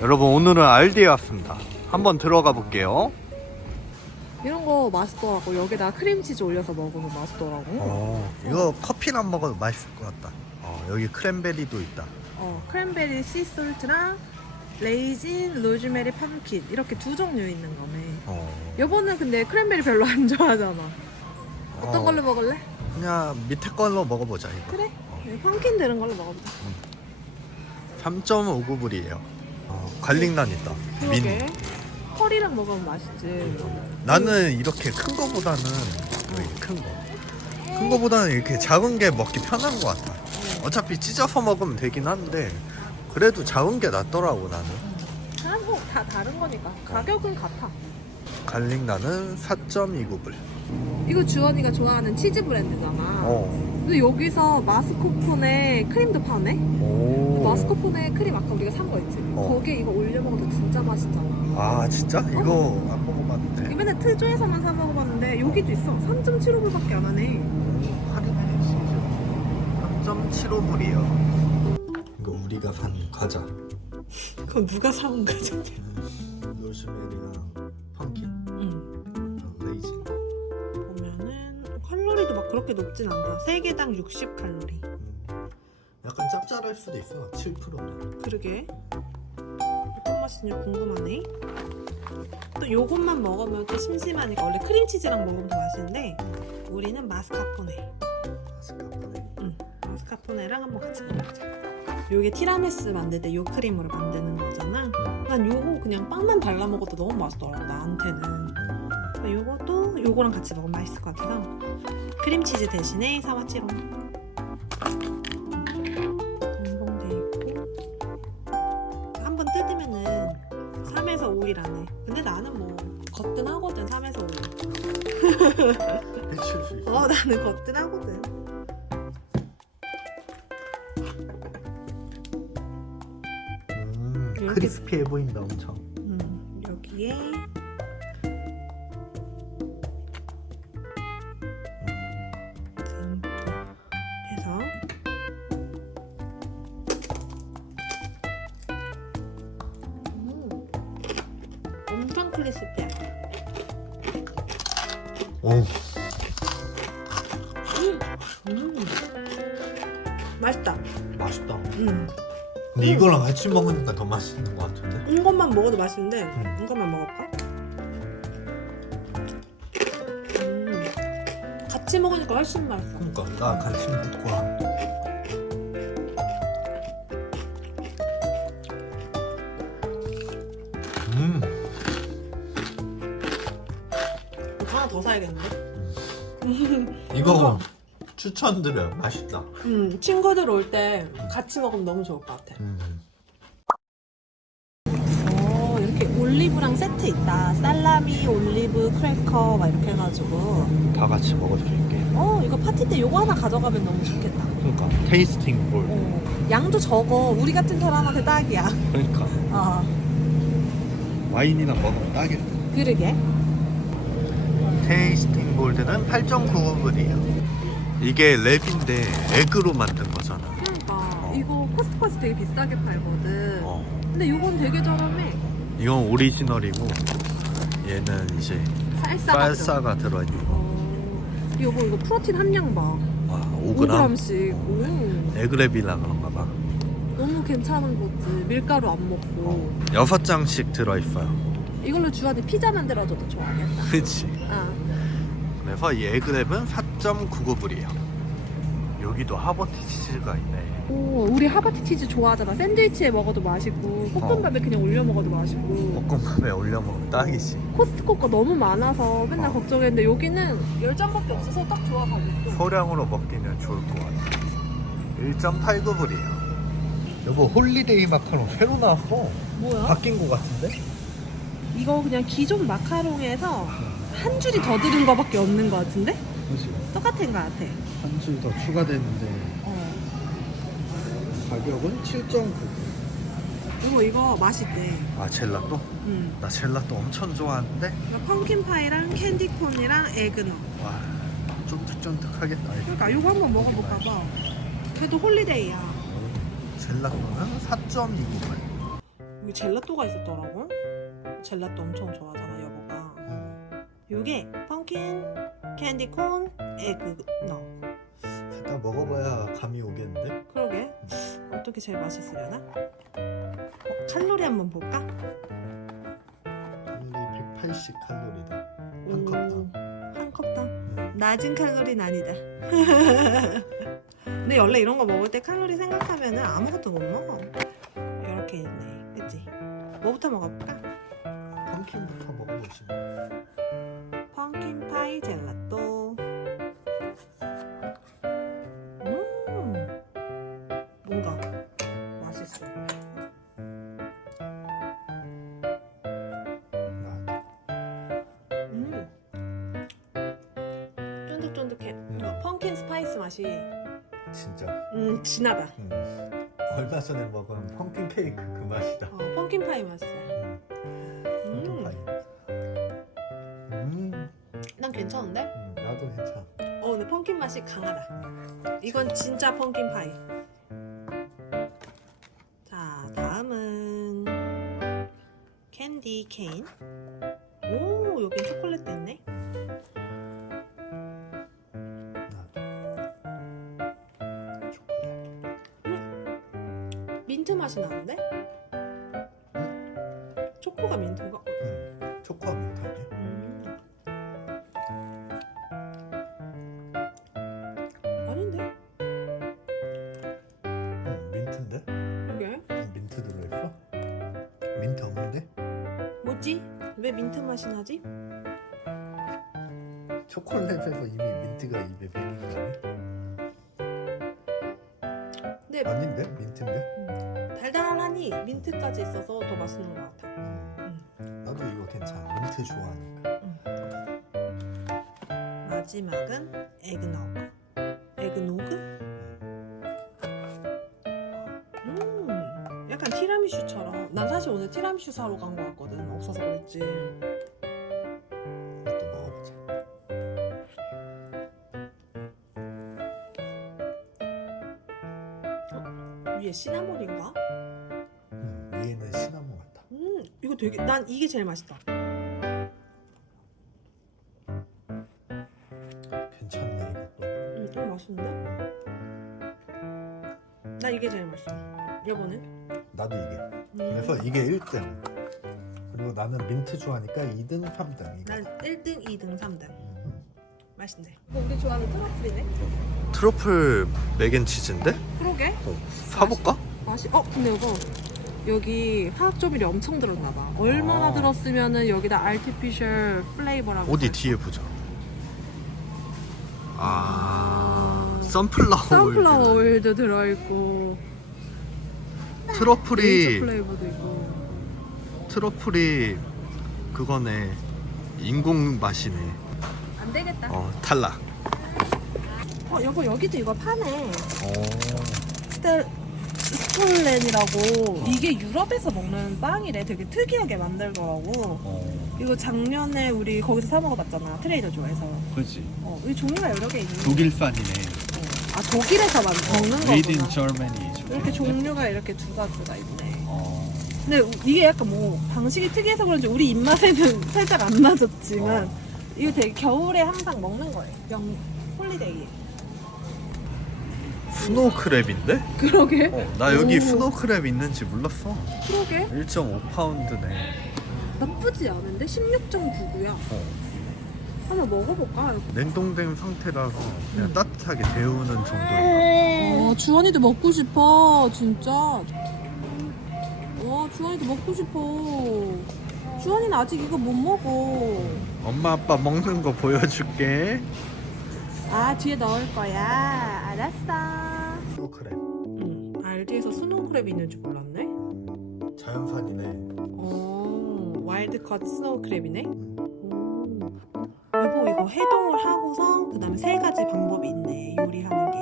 여러분 오늘은 알디에 왔습니다. 한번 들어가 볼게요. 이런 거 맛있더라고. 여기다 크림치즈 올려서 먹으면 맛있더라고. 어, 이거 커피랑 먹어도 맛있을 것 같다. 어, 여기 크랜베리도 있다. 어, 크랜베리 씨솔트랑 레이진, 로즈메리, 팜킨 이렇게 두 종류 있는 거네. 어, 여보는 근데 크랜베리 별로 안 좋아하잖아. 어떤 어, 걸로 먹을래? 그냥 밑에 걸로 먹어보자 이거. 그래. 네, 팜킨 들은 걸로 먹어보자. 3.59불이에요. 어, 갈릭난 있다. 그러게. 민. 커리랑 먹으면 맛있지. 나는 이렇게 큰 거보다는 여기 큰 거. 큰 거보다는 이렇게 작은 게 먹기 편한 것 같아. 어차피 찢어서 먹으면 되긴 한데 그래도 작은 게 낫더라고 나는. 다, 뭐, 다 다른 거니까. 가격은 같아. 갈릭나는 4.29불. 이거 주원이가 좋아하는 치즈 브랜드잖아. 어. 근데 여기서 마스코폰에 크림도 파네? 오. 마스코폰에 크림 아까 우리가 산 거 있지? 어. 거기에 이거 올려 먹어도 진짜 맛있잖아. 아 진짜? 이거 안 먹어봤는데. 맨날 트조에서만 사 먹어봤는데 여기도 있어. 3.75불밖에 안 하네. 할인 시즌 3.75불이요. 이거 우리가 산 과자. 그건 누가 사온 거지? 로즈메리랑 그렇게 높진 않다. 3개당 60칼로리. 음. 약간 짭짤할 수도 있어. 7%면. 그러게. 어떤 맛이냐 궁금하네. 또 요것만 먹으면 또 심심하니까 원래 크림치즈랑 먹으면 더 맛있는데 우리는 마스카포네. 마스카포네. 응. 마스카포네랑 한번 같이 먹자. 요게 티라미수 만들 때 요 크림으로 만드는 거잖아. 난 요거 그냥 빵만 발라 먹어도 너무 맛있더라고 나한테는. 그러니까 요것도 요거랑 같이 먹으면 맛있을 것 같아서 크림치즈 대신에 사왔지롱. 동봉돼 있고 한 번 뜯으면은 3에서 5일 안에. 근데 나는 뭐 거뜬하거든 3에서 5일. 해칠 수 있어. 어 나는 거뜬하거든. 음, 크리스피해 보인다 엄청. 음, 여기에 크리스피해. 오. 음, 맛있다. 맛있다. 음, 근데 이거랑 같이 먹으니까 더 맛있는 것 같은데? 이것만 먹어도 맛있는데 음. 이것만 먹을까? 음, 같이 먹으니까 훨씬 맛있어. 그러니까 나 같이 먹고 이거 추천드려요. 맛있다. 음, 친구들 올 때 같이 먹으면 너무 좋을 것 같아. 음. 어, 이렇게 올리브랑 세트 있다. 살라미, 올리브, 크래커 막 이렇게 해가지고. 다 같이 먹을 수 있게. 어, 이거 파티 때 요거 하나 가져가면 너무 좋겠다. 그러니까 테이스팅 볼. 어, 양도 적어. 우리 같은 사람한테 딱이야. 그러니까 어, 와인이랑 먹으면 딱이다. 그러게. 테이스팅 볼드는 8.99불이에요. 이게 랩인데 에그로 만든 거잖아. 그러니까 이거 코스코에서 되게 비싸게 팔거든. 어. 근데 요건 되게 저렴해. 이건 오리지널이고 얘는 이제 쌀싸가. 쌀사가 들어있는 거. 어, 여보 이거 프로틴 함량 봐. 와, 5g? 5g씩. 오. 에그랩이라 그런가 봐. 너무 괜찮은 거지. 밀가루 안 먹고. 여섯 장씩 들어있어요. 이걸로 주한테 피자 만들어줘도 좋아하겠다. 그치. 아, 그래서 이 에그랩은 4.99불이에요. 여기도 하버티 치즈가 있네. 오, 우리 하바티 치즈 좋아하잖아. 샌드위치에 먹어도 맛있고, 볶음밥에 그냥 올려 먹어도 맛있고. 볶음밥에 올려 먹으면 딱이지. 코스트코 거 너무 많아서 맨날 어. 걱정했는데 여기는 10장밖에 없어서 딱 좋아 가지고. 소량으로 먹기는 좋을 것 같아. 1.89불이에요. 여보 홀리데이 마카롱 새로 나왔어. 뭐야? 바뀐 것 같은데? 이거 그냥 기존 마카롱에서 한 줄이 더 들은 거밖에 없는 거 같은데? 그치. 똑같은 거 같아. 한 줄 더 추가됐는데 어. 가격은 7.9불. 이거 이거 맛있대. 아 젤라또? 음. 나 젤라또 엄청 좋아하는데 펌킨 파이랑 캔디 콘이랑 에그너. 와 쫀득쫀득하겠다. 그러니까 이거 한번 먹어볼까 봐. 그래도 홀리데이야. 젤라또는 4.29불. 여기 젤라또가 있었더라고. 젤라또 엄청 좋아하잖아 여보가. 음. 요게 펑킨 캔디콘 에그 너. 갖다 먹어봐야 감이 오겠는데? 그러게 어떻게 제일 맛있으려나? 어, 칼로리 한번 볼까? 칼로리 180 칼로리다. 한 오, 컵당. 한 컵당. 음. 낮은 칼로리는 아니다. 근데 원래 이런 거 먹을 때 칼로리 생각하면은 아무것도 못 먹어. 이렇게 있네, 그치? 뭐부터 먹어볼까? 펌킨부터 먹어보시면. 펑킨 파이 젤라또. 음, 뭔가 맛있어. 음, 쫀득쫀득해. 뭔가 펑킨 스파이스 맛이 진짜. 음 진하다. 음. 얼마 전에 먹은 펌킨 케이크 그 맛이다. 어, 펑킨 파이 맛있어. 음. 맛이 강하다. 이건 진짜 펑킨 파이. 자, 다음은 캔디 케인. 오, 여긴 초콜릿도 있네. 초콜릿. 민트 맛이 나는데? 초코가 민트인가? 민트 맛이 나지? 초콜릿에서 이미 민트가 입에 배긴 거네? 근데 아닌데? 민트인데? 달달하니 민트까지 있어서 더 맛있는 것 같아. 음. 나도 이거 괜찮아. 민트 좋아하니까. 마지막은 에그너그. 에그노그? 사실 오늘 티라미슈 사러 간 거 같거든. 없어서 그랬지. 이것도 먹어보자. 위에 시나몬인가? 음, 위에는 시나몬 같아. 음, 이거 되게 난 이게 제일 맛있다. 괜찮네 이것도. 음, 이거 맛있는데? 나 이게 제일 맛있어. 여보는? 나도 이게. 음, 그래서 이게 1등. 그리고 나는 민트 좋아하니까 2등, 3등. 이거. 난 1등, 2등, 3등. 음. 맛있네. 우리 좋아하는 트러플이네. 트러플 맥앤치즈인데? 그러게. 사볼까? 맛이 어 근데 여보 여기 화학 조미료 엄청 들었나 봐. 얼마나 아. 들었으면은 여기다 artificial flavor라고. 어디. 뒤에 보자. 아, 선플라워, 선플라워 오일. 들어있고 트러플이 플레이버도 있고. 트러플이 그거네. 인공 맛이네. 안 되겠다. 어, 탈락. 어 여보 여기도 이거 파네. 어. 스텔 스톨렌이라고 이게 유럽에서 먹는 빵이래. 되게 특이하게 만들더라고. 어. 이거 작년에 우리 거기서 사 먹어봤잖아. 트레이더조에서. 그지 어, 이 종류가 여러 개 있네. 독일산이네. 아 독일에서 만 먹는 거구나. Germany. 이 렇게 종류가 이렇게 두 가지가 있네. 어. 근데 이게 약간 뭐 방식이 특이해서 그런지 우리 입맛에는 살짝 안 맞았지만 어. 이거 되게 겨울에 항상 먹는 거예요. 영 홀리데이. 스노우크랩인데? 그러게. 어, 나 여기 오. 스노우크랩 있는지 몰랐어. 그러게. 1.5파운드네. 나쁘지 않은데 16.99야. 어. 한번 먹어볼까? 냉동된 상태라서 그냥 따뜻하게 데우는 정도예요. 어, 주원이도 먹고 싶어, 진짜. 와, 주원이도 먹고 싶어. 주원이는 아직 이거 못 먹어. 엄마 아빠 먹는 거 보여줄게. 아, 뒤에 넣을 거야. 알았어. 스노우크랩. 응, 알지에서 스노우크랩이 있는 줄 몰랐네. 자연산이네. 어, 와일드컷 스노우크랩이네. 이거 해동을 하고서 그다음에 세 가지 방법이 있네 요리하는 게.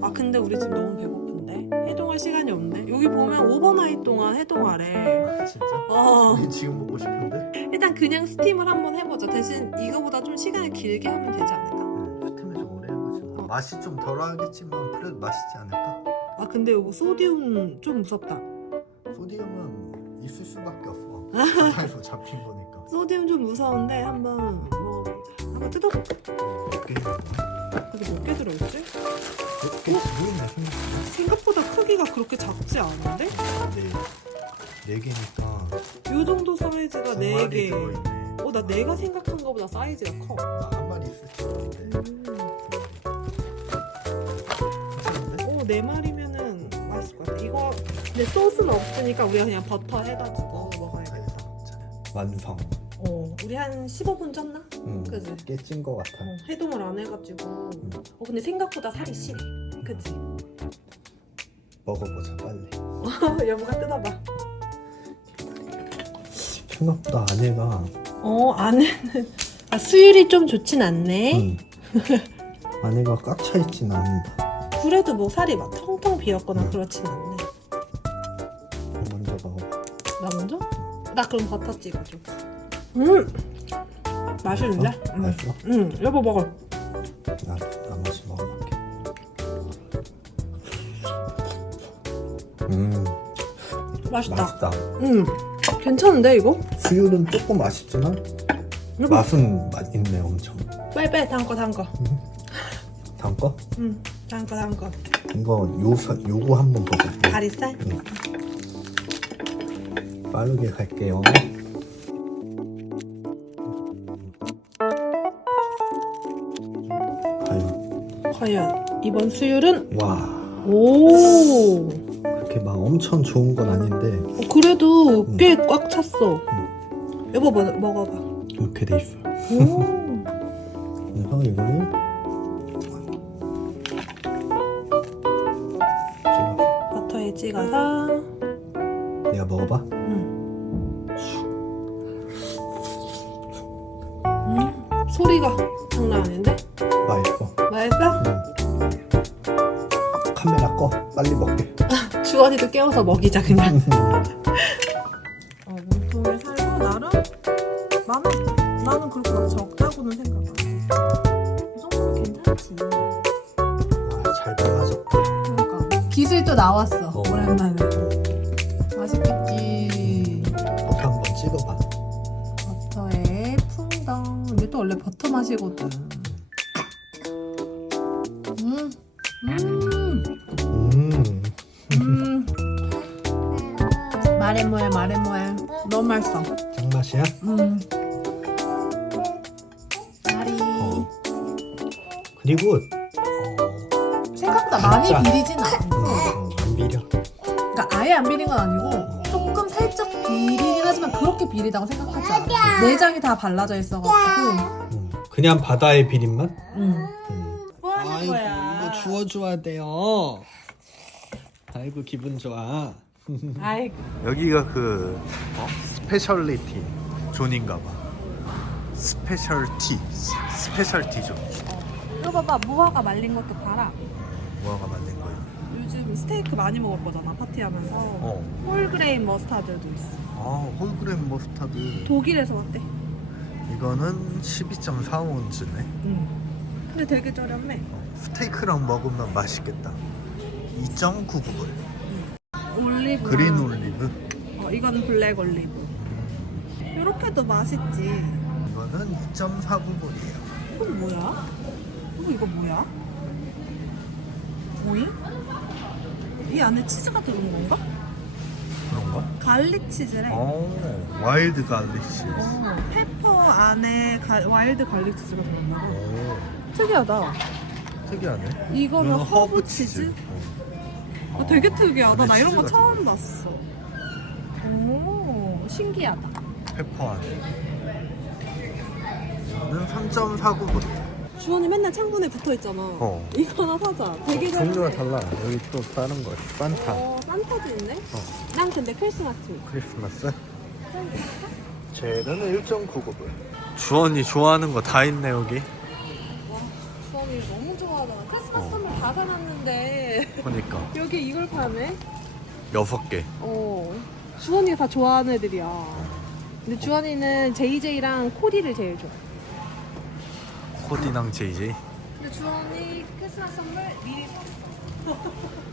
아 근데 우리 지금 너무 배고픈데 해동할 시간이 없네. 여기 보면 오버나잇 동안 해동하래. 아, 진짜? 어 지금 먹고 싶은데? 일단 그냥 스팀을 한번 해보자. 대신 이거보다 좀 시간을 길게 하면 되지 않을까? 응, 스팀을 좀 오래 해보지. 뭐. 어. 맛이 좀 덜하겠지만 그래도 맛있지 않을까? 아 근데 이거 소디움 좀 무섭다. 소디움은 있을 수밖에 없어. 바다에서 잡힌 거니까. 소디움 좀 무서운데 한번 뭐 한번 뜯어. 몇개 여기 몇개 들어있지? 몇개 모르겠네 생각보다. 생각보다 크기가 그렇게 작지 않은데? 네. 네 개니까 이 정도 사이즈가 두 네 마리 개. 들어있네. 어, 나 내가 생각한 거보다 사이즈가 커. 나한 마리 있을 줄 알았는데 음. 괜찮은데? 오, 네 마리면은 맛있을 것 같아. 이거 근데 소스는 없으니까 우리가 그냥 버터 해가지고 먹어야겠다. 완성. 어, 우리 한 15분 쪘나? 응. 그지? 깨진 거 같아. 어, 해동을 안 해가지고. 어, 근데 생각보다 살이 실해. 그치? 먹어보자 빨리. 여보가 뜯어봐. 생각보다 안에가 어, 안에는. 아, 수율이 좀 좋진 않네. 응. 안에가 꽉 차 있진 않는다. 그래도 뭐 살이 막 텅텅 비었거나 음. 그렇진 않네. 먼저 먹어봐. 나 먼저? 나 그럼 버터 찍어줘. 음! 맛있는데? 음. 맛있어? 응, 여보 먹어. 나 나머지 먹어볼게. 음 맛있다. 맛있다. 응. 괜찮은데 이거? 수율은 조금 아쉽지만 여보, 맛은 맛 있네 엄청. 빨리 담거 담거. 다음 거? 응, 담거 담거. 이거 요 사- 요거 한번 보자. 다리살? 빠르게 갈게요. 과연 이번 수율은? 와 오. 그렇게 막 엄청 좋은 건 아닌데 어, 그래도 꽤꽉 찼어. 여보 먹, 먹어봐. 이렇게 돼 있어. 오. 그래서 이거는 찍어. 버터에 찍어서. 내가 먹어봐. 음. 음. 소리가 장난 아닌데? 주원이도 깨워서 먹이자 그냥. 어, 몸통에 살고 나름 나는 나는 그렇게 막 적다고는 생각 안 해. 이 정도면 괜찮지. 와, 잘 발라졌다. 그러니까 기술 또 나왔어. 어. 오랜만에. 맛있겠지. 버터 한번 찍어봐. 버터에 풍덩. 이게 또 원래 버터 맛이거든. 말해 뭐해 말해 뭐해. 너무 맛있어. 짱맛이야? 음. 다리. 어. 그리고 어, 생각보다 진짜. 많이 비리진 않아. 음, 안 비려. 그러니까 아예 안 비린 건 아니고 조금 살짝 비리긴 하지만 그렇게 비리다고 생각하지 않아. 내장이 다 발라져 있어가지고. 음, 그냥 바다의 비린맛? 음. 음. 뭐 하는 거야? 주워줘야 돼요. 아이고 기분 좋아. 아이 여기가 그 어? 스페셜리티 존인가 봐. 스페셜티 스페셜티 존. 이거 봐봐 무화과 말린 것도 팔아. 뭐가 만든 거야? 요즘 스테이크 많이 먹을 거잖아 파티하면서. 어. 홀그레인 머스타드도 있어. 아 홀그램 머스타드. 독일에서 왔대. 이거는 12.4온즈네. 응. 근데 되게 저렴해. 스테이크랑 먹으면 맛있겠다. 2.99불. 올리브. 그린 올리브. 어, 이거는 블랙 올리브. 이렇게도 맛있지. 이거는 2.49불이에요. 이건 뭐야? 어, 이거 뭐야? 오이? 이 안에 치즈가 들어온 건가? 그런가? 갈릭 치즈래. 어, 와일드 갈릭시. 어, 페퍼 안에 가- 와일드 갈릭 치즈가. 오, 특이하다. 특이하네. 이거는 이거는 허브 치즈? 어. 어, 되게 특이하다. 나 이런 거 처음 봤어. 오, 신기하다. 페퍼 안에. 이거는 3.49불이에요. 주원이 맨날 창문에 붙어 있잖아. 어. 이거 하나 사자. 되게 잘. 종류가 달라. 여기 또 다른 거. 산타. 어, 산타도 있네. 어. 난 근데 크리스마스. 크리스마스. 쟤는 1.99불. 주원이 좋아하는 거 다 있네 여기. 좋아하잖아. 크리스마스 어. 선물 다 사놨는데 그러니까 여기 이걸 파네. 여섯 개. 어. 주원이가 다 좋아하는 애들이야. 근데 주원이는 JJ랑 코디를 제일 좋아. 코디랑 제이제이. 근데 주원이 크리스마스 선물 미리 샀어.